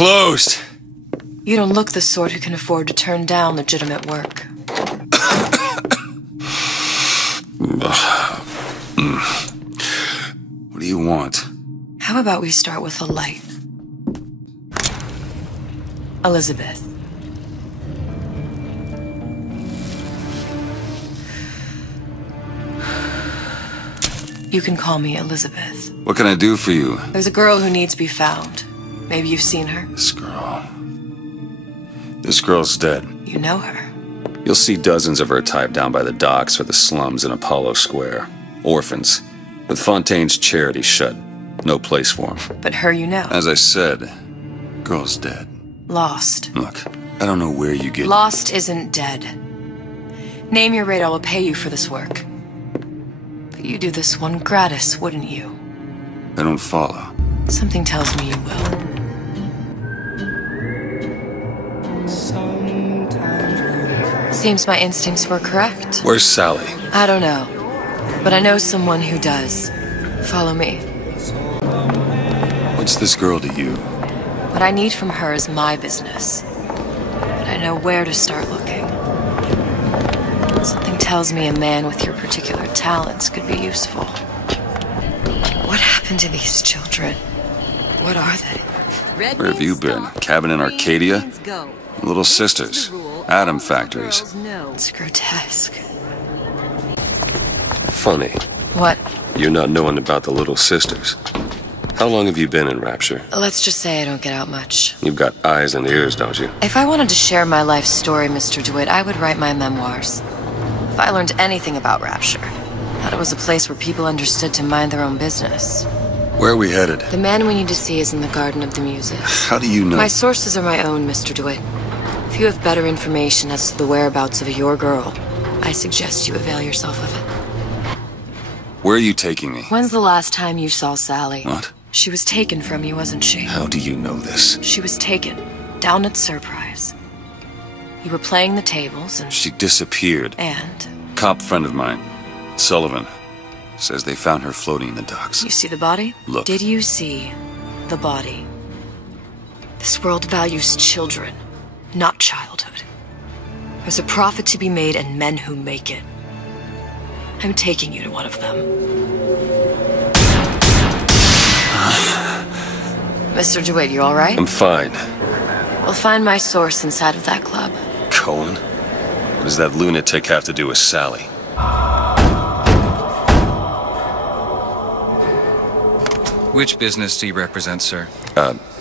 closed. You don't look the sort who can afford to turn down legitimate work. What do you want? How about we start with a light? Elizabeth. You can call me Elizabeth. What can I do for you? There's a girl who needs to be found. Maybe you've seen her. This girl. This girl's dead. You know her. You'll see dozens of her type down by the docks or the slums in Apollo Square. Orphans. With Fontaine's charity shut. No place for them. But her you know. As I said, girl's dead. Lost. Look, I don't know where you get... Lost isn't dead. Name your rate, I will pay you for this work. But you do this one gratis, wouldn't you? I don't follow. Something tells me you will. Seems my instincts were correct. Where's Sally? I don't know. But I know someone who does. Follow me. What's this girl to you? What I need from her is my business. But I know where to start looking. Something tells me a man with your particular talents could be useful. What happened to these children? What are they? Where have you been? Cabin in Arcadia? Little sisters. Atom factories. It's grotesque. Funny. What? You're not knowing about the little sisters. How long have you been in Rapture? Let's just say I don't get out much. You've got eyes and ears, don't you? If I wanted to share my life story, Mr. Dewitt, I would write my memoirs. If I learned anything about Rapture, I thought it was a place where people understood to mind their own business. Where are we headed? The man we need to see is in the Garden of the Muses. How do you know? My sources are my own, Mr. Dewitt. If you have better information as to the whereabouts of your girl, I suggest you avail yourself of it. Where are you taking me? When's the last time you saw Sally? What? She was taken from you, wasn't she? How do you know this? She was taken, down at Surprise. You were playing the tables and... She disappeared. And? Cop friend of mine, Sullivan, says they found her floating in the docks. You see the body? Look. Did you see the body? This world values children, not childhood. There's a profit to be made and men who make it. I'm taking you to one of them. Mr. DeWitt, you all right? I'm fine. We'll find my source inside of that club. Cohen? What does that lunatic have to do with Sally? Which business do you represent, sir?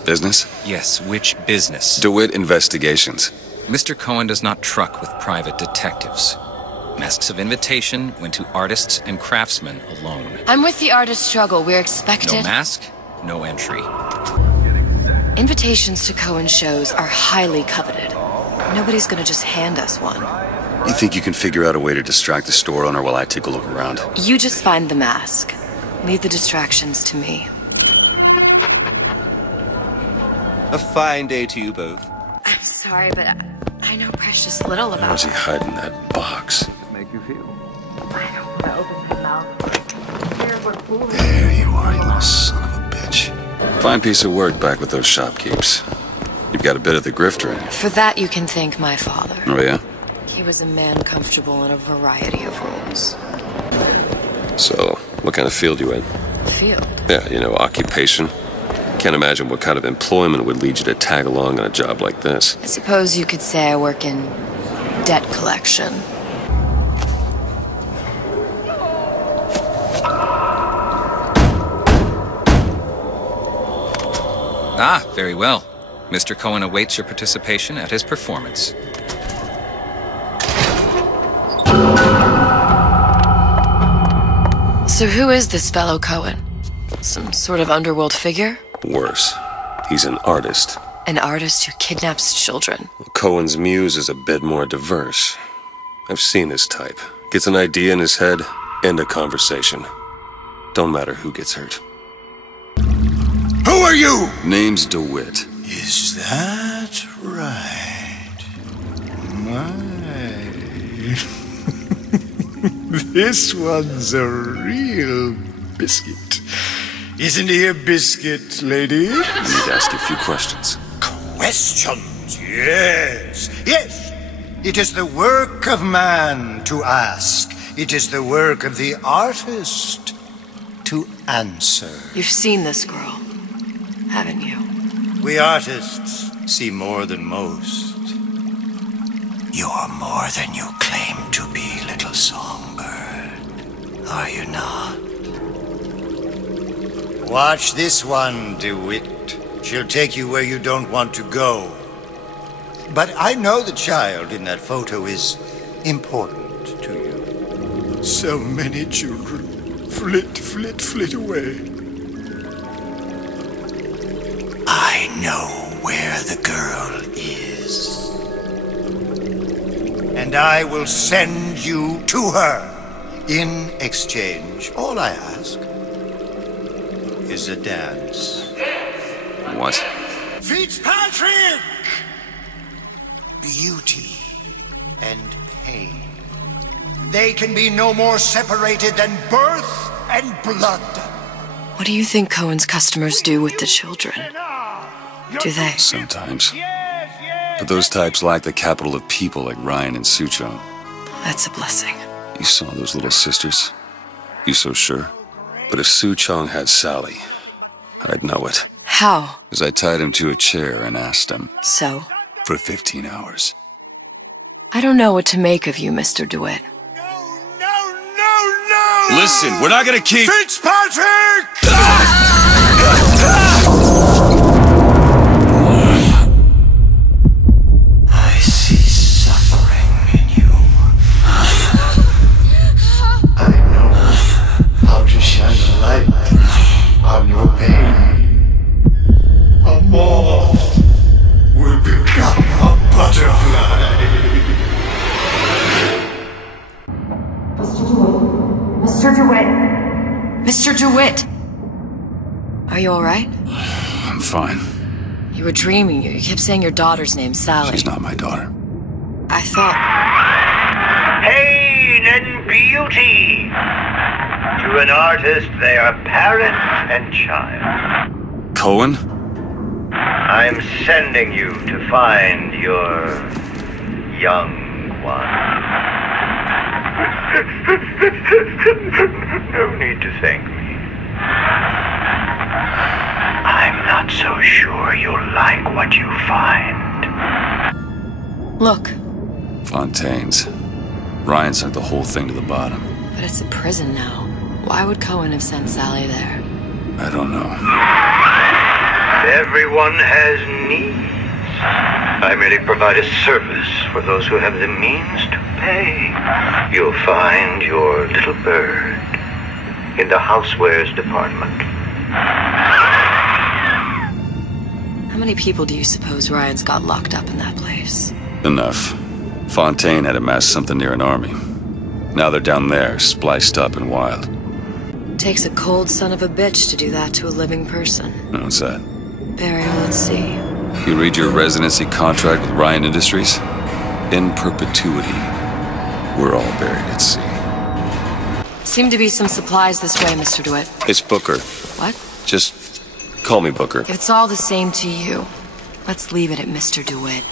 Business? Yes, which business? Dewitt Investigations. Mr. Cohen does not truck with private detectives. Masks of invitation went to artists and craftsmen alone. I'm with the artist struggle. We're expected... No mask, no entry. Invitations to Cohen shows are highly coveted. Nobody's gonna just hand us one. You think you can figure out a way to distract the store owner while I take a look around? You just find the mask. Leave the distractions to me. A fine day to you both. I'm sorry, but I know precious little about... How's he hiding that box? Make you feel? I don't want to open my mouth. There you are, you little son of a bitch. Fine piece of work back with those shopkeepers. You've got a bit of the grifter in you. For that, you can thank my father. Oh, yeah? He was a man comfortable in a variety of roles. So, what kind of field you in? Field? Yeah, you know, occupation. Can't imagine what kind of employment would lead you to tag along on a job like this. I suppose you could say I work in debt collection. Ah, very well. Mr. Cohen awaits your participation at his performance. So who is this fellow Cohen? Some sort of underworld figure? Worse. He's an artist. An artist who kidnaps children. Cohen's muse is a bit more diverse. I've seen his type. Gets an idea in his head, end a conversation. Don't matter who gets hurt. Who are you? Name's Dewitt. Is that right? My. This one's a real biscuit. Isn't he a biscuit, lady? I need to ask you a few questions. Questions, yes. Yes. It is the work of man to ask. It is the work of the artist to answer. You've seen this girl, haven't you? We artists see more than most. You're more than you claim to be, little songbird. Are you not? Watch this one, Dewitt. She'll take you where you don't want to go. But I know the child in that photo is important to you. So many children flit away. I know where the girl is. And I will send you to her. In exchange, all I ask is a dance. What? Fitzpatrick! Beauty and pain. They can be no more separated than birth and blood. What do you think Cohen's customers do with the children? Do they? Sometimes. But those types lack the capital of people like Ryan and Suchong. That's a blessing. You saw those little sisters? You so sure? But if Suchong had Sally, I'd know it. How? As I tied him to a chair and asked him. So? For 15 hours. I don't know what to make of you, Mr. Dewitt. No! Listen, we're not gonna keep... Fitzpatrick! I see suffering in you. I know how to shine a light on your pain. A moth will become a butterfly. Mr. Dewitt! Mr. DeWitt! Are you alright? I'm fine. You were dreaming. You kept saying your daughter's name, Sally. She's not my daughter. I thought... Pain and beauty! To an artist, they are parent and child. Cohen? I'm sending you to find your young one. No need to thank me. I'm not so sure you'll like what you find. Look, Fontaine's. Ryan sunk the whole thing to the bottom. but it's a prison now. Why would Cohen have sent Sally there? I don't know. Everyone has needs. I merely provide a service for those who have the means to pay. You'll find your little bird in the housewares department. How many people do you suppose Ryan's got locked up in that place? Enough. Fontaine had amassed something near an army. Now they're down there, spliced up and wild. Takes a cold son of a bitch to do that to a living person. What's that? Barry, let's see. You read your residency contract with Ryan Industries? In perpetuity, we're all buried at sea. Seem to be some supplies this way, Mr. DeWitt. It's Booker. What? Just call me Booker. If it's all the same to you, let's leave it at Mr. DeWitt.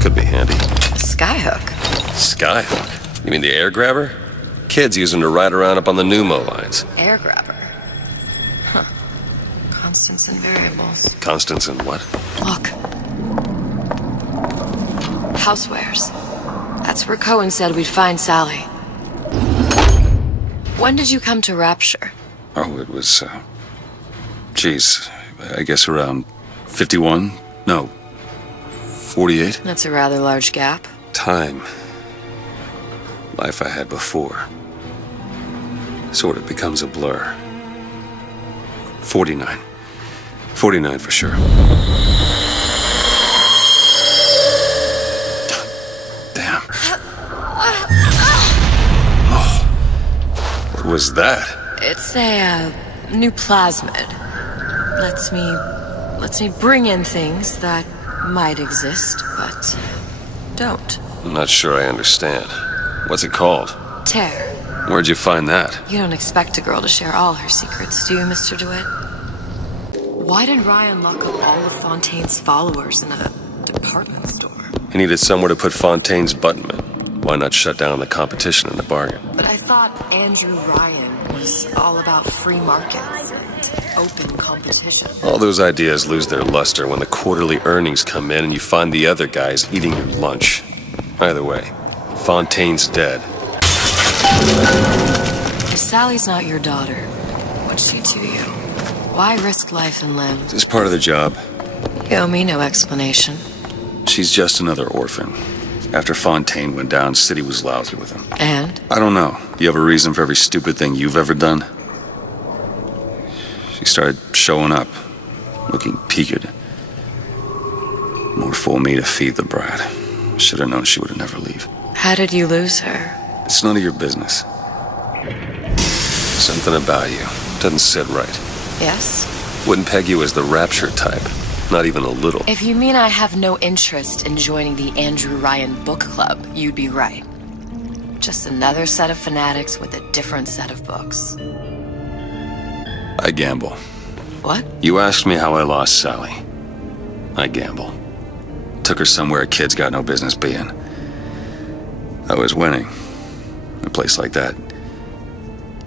Could be handy. A skyhook. Skyhook? You mean the air grabber? Kids use them to ride around up on the pneumo lines. Air grabber. Huh. Constants and variables. Constants and what? Look. Housewares. That's where Cohen said we'd find Sally. When did you come to Rapture? Oh, it was, geez, I guess around 51? No, 48? That's a rather large gap. Time. Life I had before. Sort of becomes a blur. 49. 49 for sure. Damn. Oh. What was that? It's a new plasmid. Lets me bring in things that might exist, but don't. I'm not sure I understand. What's it called? Tear. Where'd you find that? You don't expect a girl to share all her secrets, do you, Mr. Dewitt? Why did Ryan lock up all of Fontaine's followers in a department store? He needed somewhere to put Fontaine's buttonman. Why not shut down the competition in the bargain? But I thought Andrew Ryan was all about free markets and open competition. All those ideas lose their luster when the quarterly earnings come in and you find the other guys eating your lunch. Either way, Fontaine's dead. If Sally's not your daughter, what's she to you? Why risk life and limb? This is part of the job. You owe me no explanation. She's just another orphan. After Fontaine went down, City was lousy with him. And? I don't know. You have a reason for every stupid thing you've ever done? She started showing up, looking peaked. More fool me to feed the brat. Should have known she would never leave. How did you lose her? It's none of your business. Something about you doesn't sit right. Yes? Wouldn't peg you as the Rapture type. Not even a little. If you mean I have no interest in joining the Andrew Ryan book club, you'd be right. Just another set of fanatics with a different set of books. I gamble. What? You asked me how I lost Sally. I gamble. Took her somewhere a kid's got no business being. I was winning. In a place like that,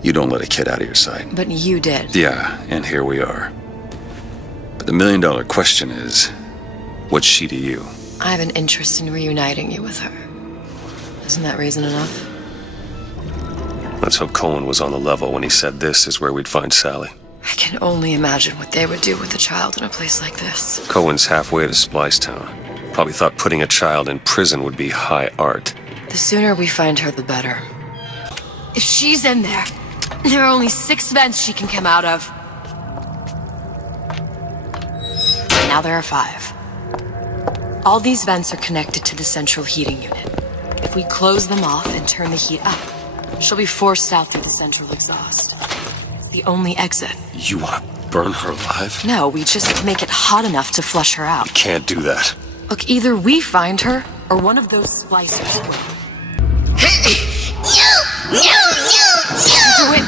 you don't let a kid out of your sight. But you did. Yeah, and here we are. But the million-dollar question is, what's she to you? I have an interest in reuniting you with her. Isn't that reason enough? Let's hope Cohen was on the level when he said this is where we'd find Sally. I can only imagine what they would do with a child in a place like this. Cohen's halfway to Splicetown. Probably thought putting a child in prison would be high art. The sooner we find her, the better. If she's in there, there are only 6 vents she can come out of. Now there are 5. All these vents are connected to the central heating unit. If we close them off and turn the heat up, she'll be forced out through the central exhaust. It's the only exit. You want to burn her alive? No, we just make it hot enough to flush her out. Can't do that. Look, either we find her, or one of those splicers will. Dewitt!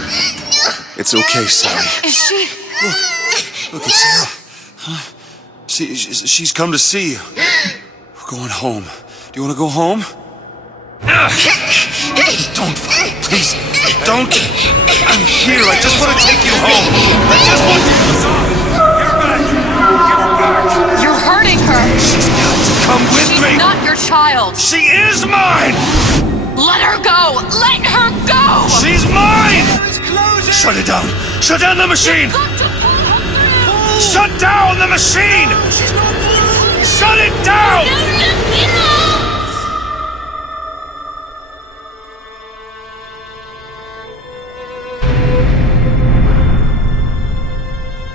It's okay, Sally. Is she? Look, it's Sarah. Huh? She's come to see you. We're going home. Do you want to go home? Don't, please. Don't. I'm here. I just want to take you home. I just want you to You're back. Give her back. You're hurting her. She's got to come with me. She's not your child. She is mine. Let her go. Let her go. She's mine. Shut it down. Shut down the machine. Shut down the machine. Shut it down.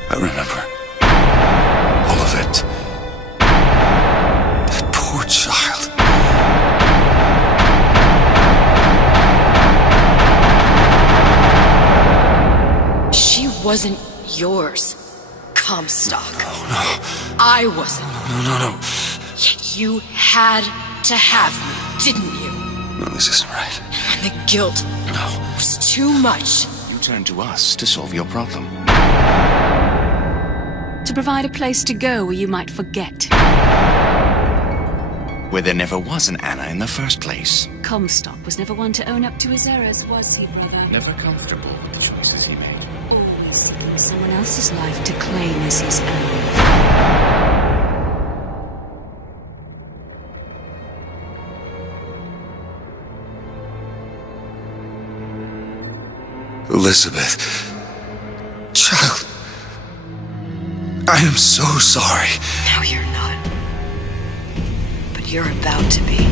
I remember all of it. That poor child. She wasn't yours, Comstock. No. I wasn't. No. Yet you had to have me, didn't you? No, this isn't right. And the guilt was too much. You turn to us to solve your problem. To provide a place to go where you might forget. Where there never was an Anna in the first place. Comstock was never one to own up to his errors, was he, brother? Never comfortable with the choices he made. Always seeking someone else's life to claim as his own. Elizabeth. Child. I am so sorry. No, you're not. But you're about to be.